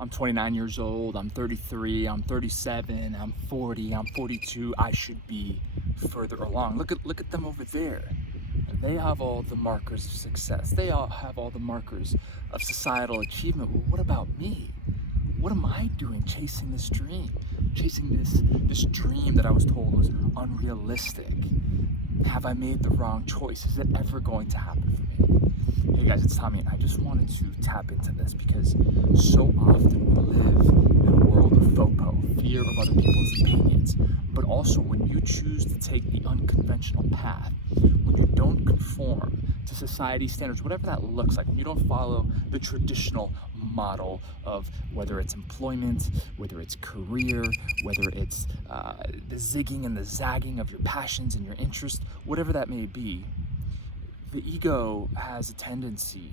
I'm 29 years old, I'm 33, I'm 37, I'm 40, I'm 42, I should be further along. Look at them over there. They have all the markers of success. They all have all the markers of societal achievement. Well, what about me? What am I doing chasing this dream? Chasing this dream that I was told was unrealistic. Have I made the wrong choice? Is it ever going to happen for me? Hey guys, it's Tommy, and I just wanted to tap into this because so often we live in a world of FOPO, fear of other people's opinions, but also when you choose to take the unconventional path, when you don't conform to society's standards, whatever that looks like, when you don't follow the traditional model of whether it's employment, whether it's career, whether it's the zigging and the zagging of your passions and your interests, whatever that may be, the ego has a tendency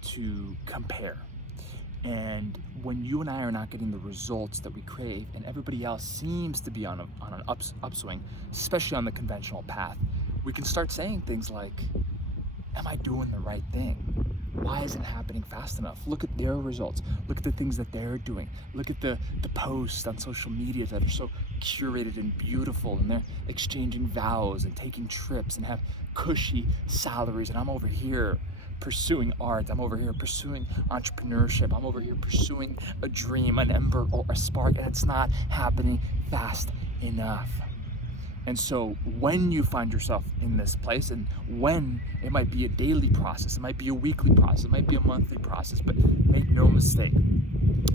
to compare. And when you and I are not getting the results that we crave and everybody else seems to be on an upswing, especially on the conventional path, we can start saying things like, am I doing the right thing? Why isn't it happening fast enough? Look at their results. Look at the things that they're doing. Look at the posts on social media that are so curated and beautiful, and they're exchanging vows and taking trips and have cushy salaries, and I'm over here pursuing art. I'm over here pursuing entrepreneurship. I'm over here pursuing a dream, an ember or a spark, and it's not happening fast enough. And so when you find yourself in this place, and when it might be a daily process, it might be a weekly process, it might be a monthly process, but make no mistake,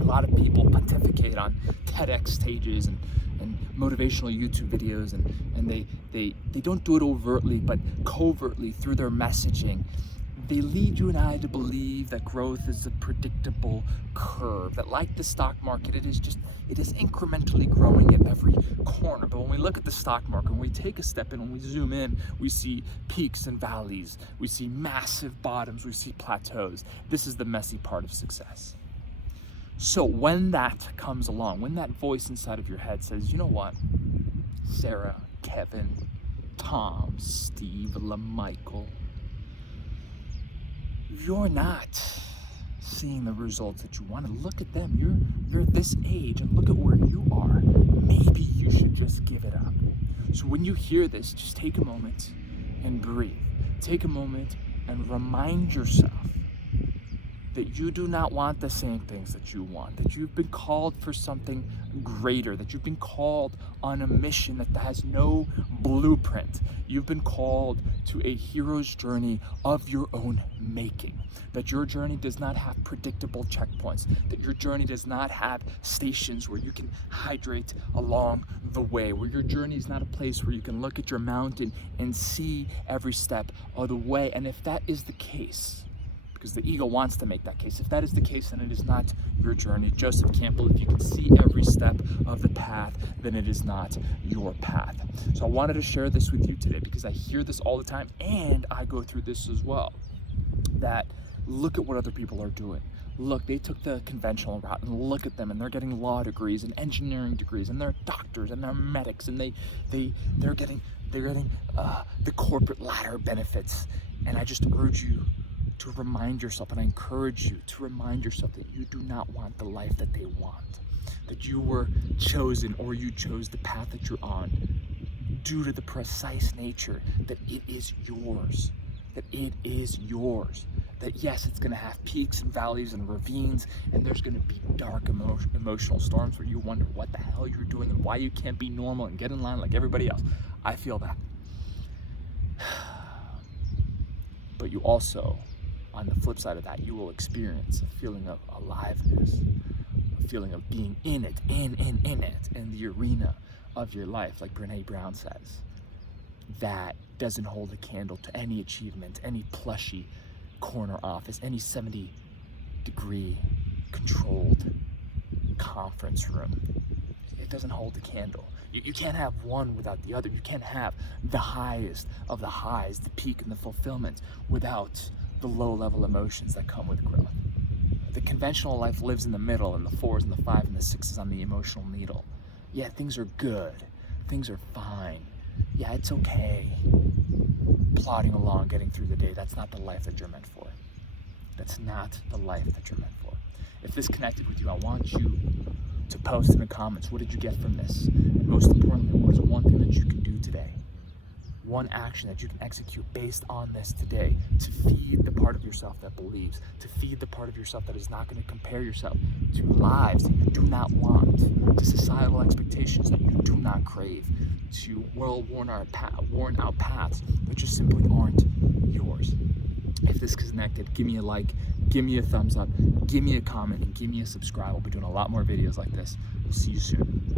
a lot of people pontificate on TEDx stages and motivational YouTube videos, and they don't do it overtly, but covertly through their messaging. They lead you and I to believe that growth is a predictable curve, that like the stock market, it is incrementally growing at every corner. But when we look at the stock market, when we take a step in, when we zoom in, we see peaks and valleys, we see massive bottoms, we see plateaus. This is the messy part of success. So when that comes along, when that voice inside of your head says, you know what, Sarah, Kevin, Tom, Steve, LaMichael, you're not seeing the results that you want to. Look at them. You're this age, and look at where you are. Maybe you should just give it up. So when you hear this, just take a moment and breathe. Take a moment and remind yourself that you do not want the same things that you want, that you've been called for something greater, that you've been called on a mission that has no blueprint. You've been called to a hero's journey of your own making, that your journey does not have predictable checkpoints, that your journey does not have stations where you can hydrate along the way, where your journey is not a place where you can look at your mountain and see every step of the way. And if that is the case, because the ego wants to make that case, if that is the case, then it is not your journey. Joseph Campbell, if you can see every step of the path, then it is not your path. So I wanted to share this with you today because I hear this all the time, and I go through this as well, that look at what other people are doing. Look, they took the conventional route, and look at them, and they're getting law degrees and engineering degrees, and they're doctors and they're medics, and they're getting the corporate ladder benefits. And I just urge you to remind yourself, and I encourage you to remind yourself, that you do not want the life that they want, that you were chosen, or you chose the path that you're on due to the precise nature that it is yours, that it is yours, that yes, it's going to have peaks and valleys and ravines, and there's going to be dark emotional storms where you wonder what the hell you're doing and why you can't be normal and get in line like everybody else. I feel that. But you also, on the flip side of that, you will experience a feeling of aliveness, a feeling of being in it, in it, in the arena of your life, like Brene Brown says, that doesn't hold a candle to any achievement, any plushy corner office, any 70-degree controlled conference room. It doesn't hold a candle. You can't have one without the other. You can't have the highest of the highs, the peak and the fulfillment, without the low-level emotions that come with growth. The conventional life lives in the middle, and the 4s and the 5s and the 6s on the emotional needle. Yeah, things are good. Things are fine. Yeah, it's okay. Plodding along, getting through the day. That's not the life that you're meant for. That's not the life that you're meant for. If this connected with you, I want you to post in the comments, what did you get from this? And most importantly, what is one thing that you can do today? One action that you can execute based on this today to feed the part of yourself that believes, to feed the part of yourself that is not going to compare yourself to lives that you do not want, to societal expectations that you do not crave, to worn out paths that just simply aren't yours. If this connected, give me a like, give me a thumbs up, give me a comment, and give me a subscribe. We'll be doing a lot more videos like this. We'll see you soon.